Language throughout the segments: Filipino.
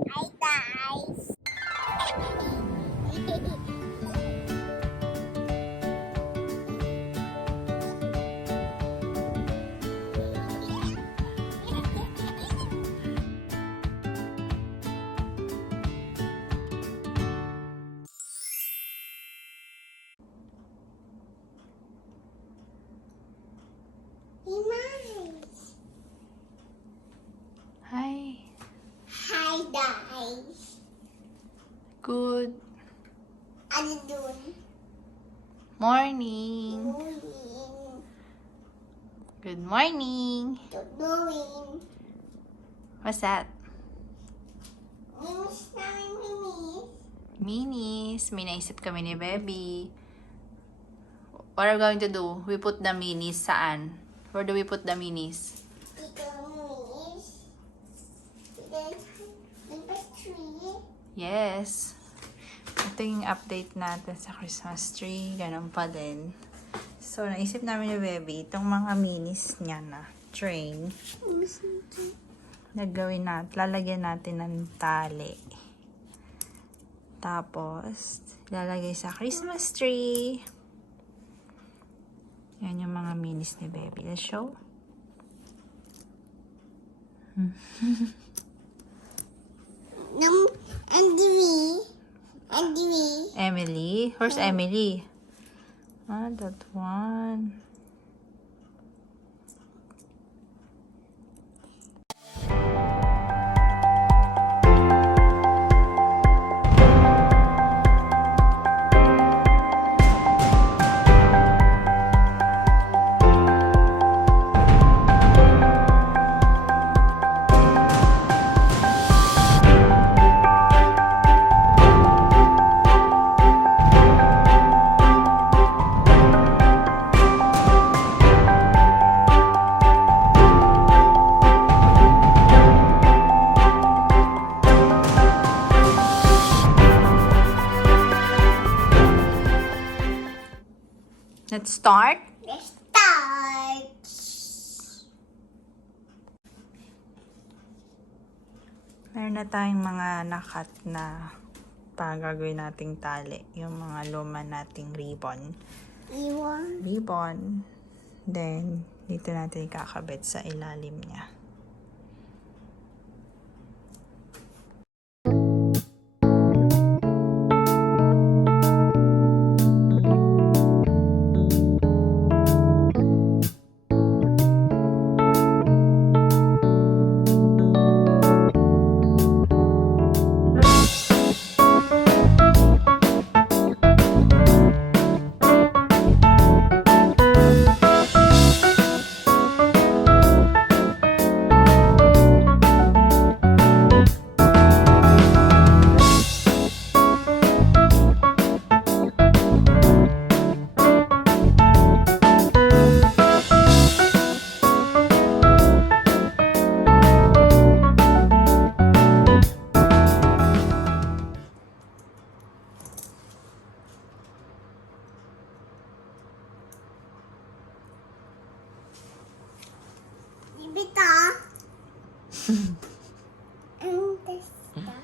Hi guys! Good Ano dun? morning. Morning. Good morning. Good morning. What's that? Miss namin minis. Minis. May naisip kami ni Baby. What are we going to do? We put the minis saan? Where do we put the minis? Dito minis. Dito dito tree. Yes. Ito yung update natin sa Christmas tree. Ganun pa din. So, naisip namin ni Baby, itong mga minis niya na train, nagawin natin, lalagyan natin ng tali. Tapos, lalagay sa Christmas tree. Yan yung mga minis ni Baby. Let's show. Nung Andy Andy Emily. Emily? Where's Emily? Ah, that one. Start. Let's start. Meron na tayong mga nakat na pagagawin nating tali. Yung mga luma nating ribbon. Iwan. Ribbon. Then, dito natin ikakabit sa ilalim niya. Ibita. Ang testa.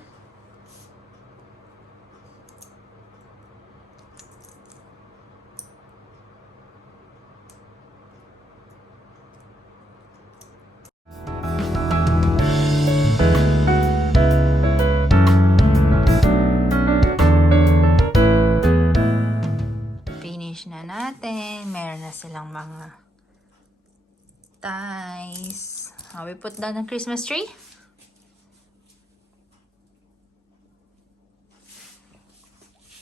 Finish na natin. Meron na silang mga ties. Uh, we put down the Christmas tree.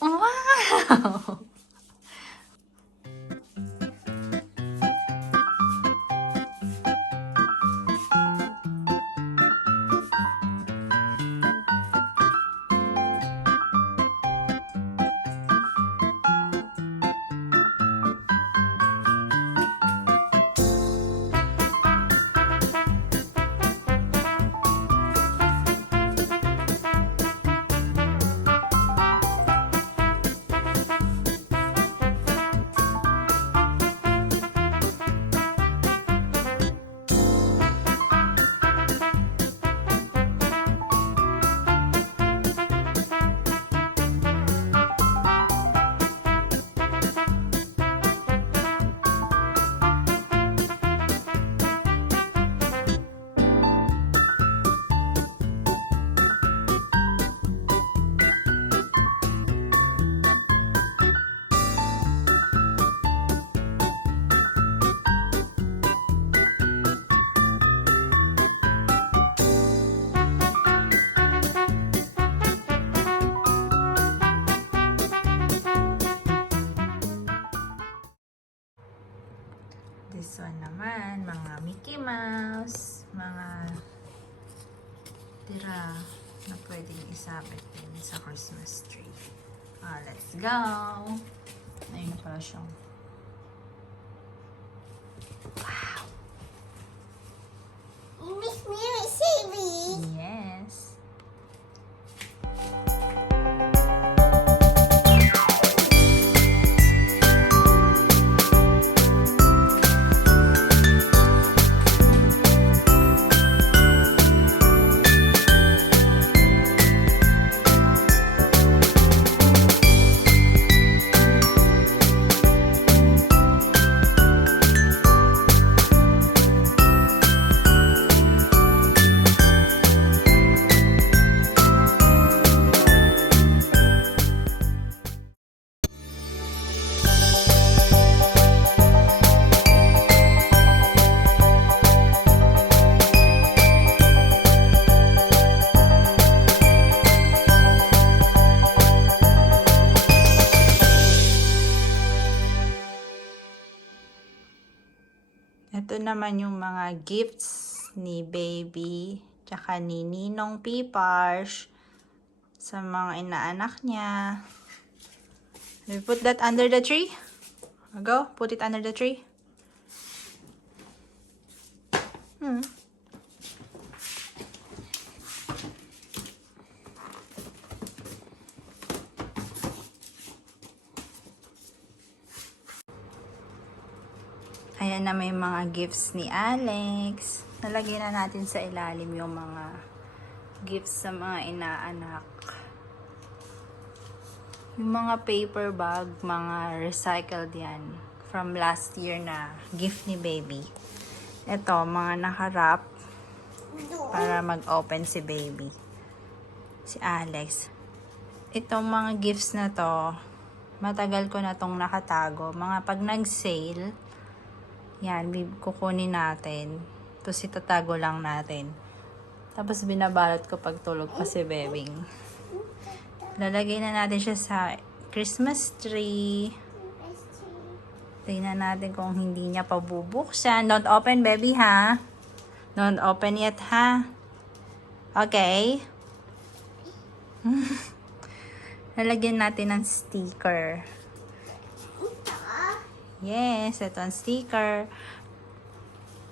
Wow! This one naman, mga Mickey Mouse, mga tira na pwedeng isabit din sa Christmas tree. Ah, let's go! Ayun pala siyang Miss Mary naman yung mga gifts ni baby tsaka ni Ninong Piparsh sa mga inaanak niya. We put that under the tree. Go, put it under the tree. Hmm. Ayan na may mga gifts ni Alex. Nalagyan na natin sa ilalim yung mga gifts sa mga inaanak. Yung mga paper bag, mga recycled yan. From last year na gift ni baby. Ito, mga nakarap para mag-open si baby. Si Alex. Itong mga gifts na to, matagal ko na tong nakatago. Mga pag nag-sale, yan, kukunin natin. Tapos itatago lang natin. Tapos binabalot ko pag tulog pa si Bebing. Lalagay na natin siya sa Christmas tree. Tingnan natin kung hindi niya pabubuksan. Don't open, baby, ha? Don't open yet, ha? Okay. Lalagyan natin ng sticker. Yes, ito ang sticker.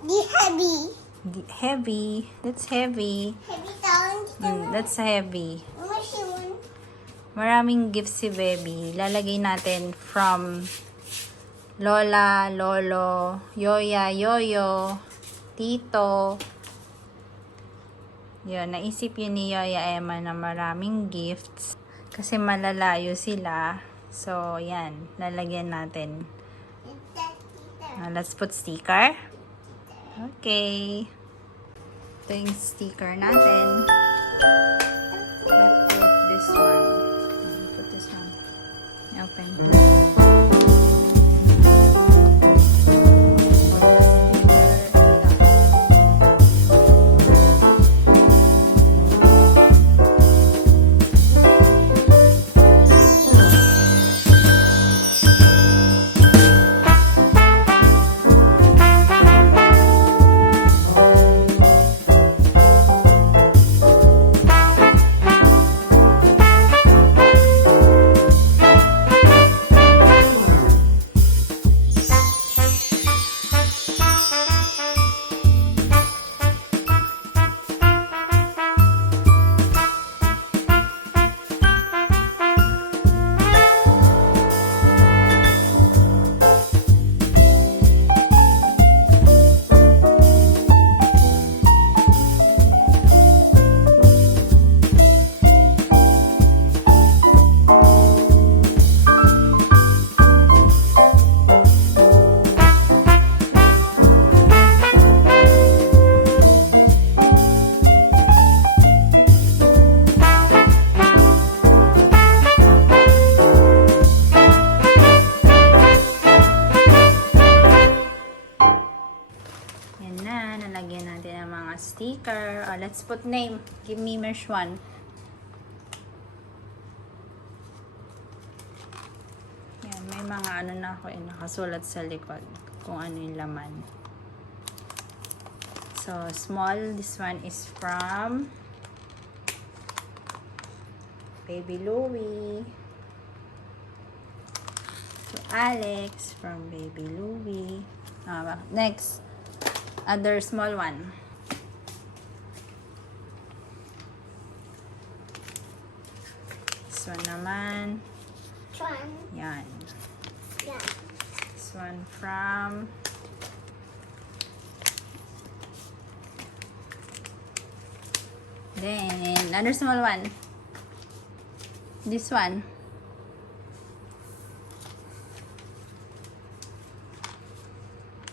The heavy. Di- Heavy. That's heavy. Heavy down. Mm, that's heavy. Maraming gifts si Baby. Lalagay natin from Lola, Lolo, Yoya, Yoyo, Tito. Yun, naisip yun ni Yoya Emma na maraming gifts. Kasi malalayo sila. So, yan. Lalagyan natin. Uh, let's put sticker. Okay. Ito yung sticker natin. Let's put this one. Put this one. Open. Sticker. Oh, let's put name. Give me Mersh one. Yan, may mga ano na ako eh, nakasulat sa likod. kung ano yung laman. So, small. This one is from Baby Louie. To Alex from Baby Louie. Ah, next, other small one. This one naman. Tron. Yan. Yeah. This one from Then, another small one. This one.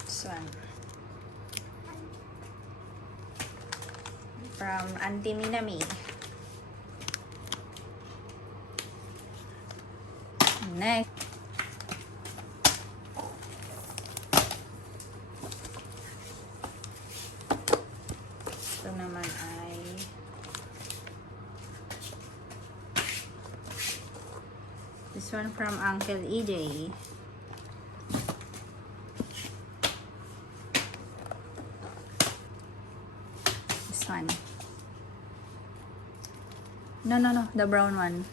This one. From Auntie Minami. Next. Ito naman This one from Uncle EJ. This one. No, no, no. The brown one.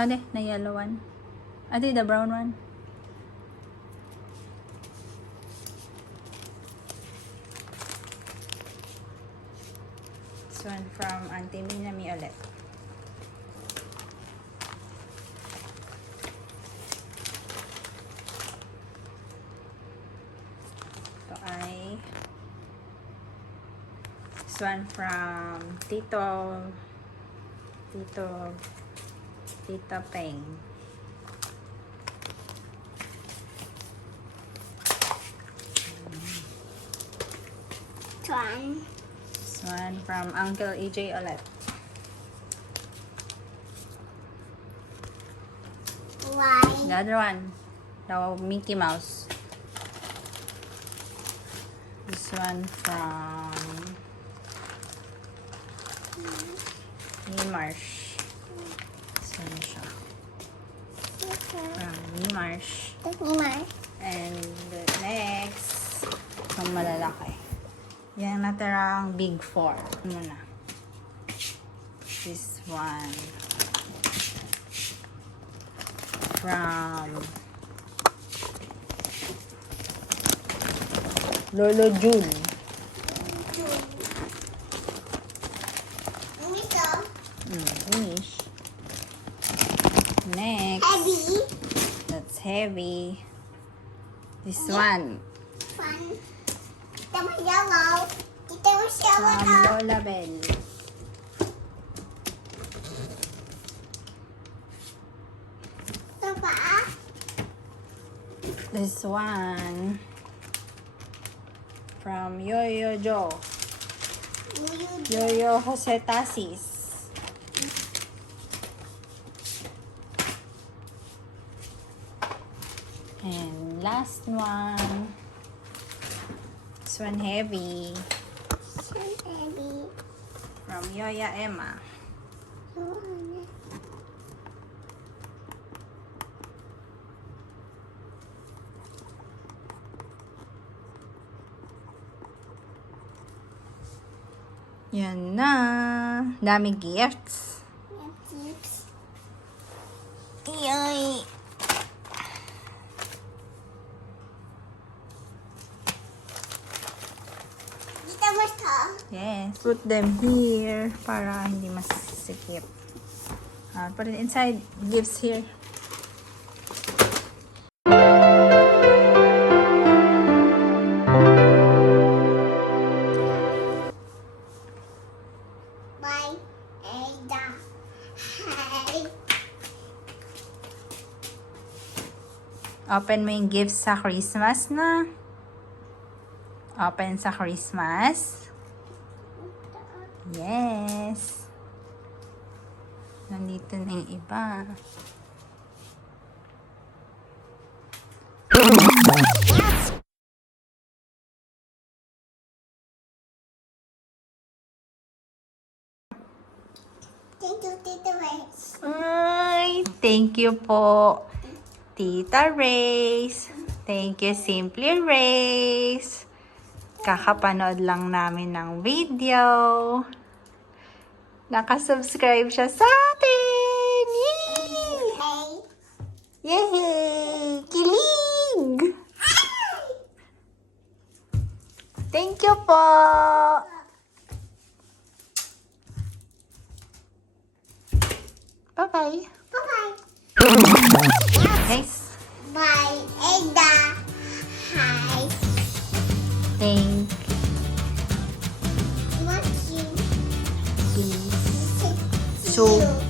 Ade, na yellow one. Ade, the brown one. This one from Auntie Minami ulit. Ito ay this one from Tito Tito Tita Peng. Tron. This one from Uncle EJ ulit. Why? The other one, the Mickey Mouse. This one from Nimarsh. This one siya. From Nimarsh. Toniman. And the next, itong malalaki. Yan natirang big four. Ano na? This one. From Lolo June. Mm, finish. Next. Heavy. That's heavy. This one. Fun. Kita mo yellow. Kita mo yellow na. Lola Bell. Ito pa ah. This one. From Yoyo Jo. Uyu. Yoyo Jose Tasis. And last one. This one heavy. So heavy. From Yoya Emma. Yan na. Dami gifts. Yan, chips. Yay! Kita mo ito. Yes. Put them here para hindi masikip. Uh, put it inside. Gifts here. Bye. Ada. Hi. Open mo yung gifts sa Christmas na. Open sa Christmas. Yes. Nandito na yung iba. Thank you, Tita Rose. Ay, thank you po, Tita Race. Thank you, Simply Race. Kakapanood lang namin ng video. Nakasubscribe siya sa atin! Yay! Yay! Kilig! Thank you po! Bye-bye! Bye-bye. Guys, Bye, Ada. Hi. thank abraço!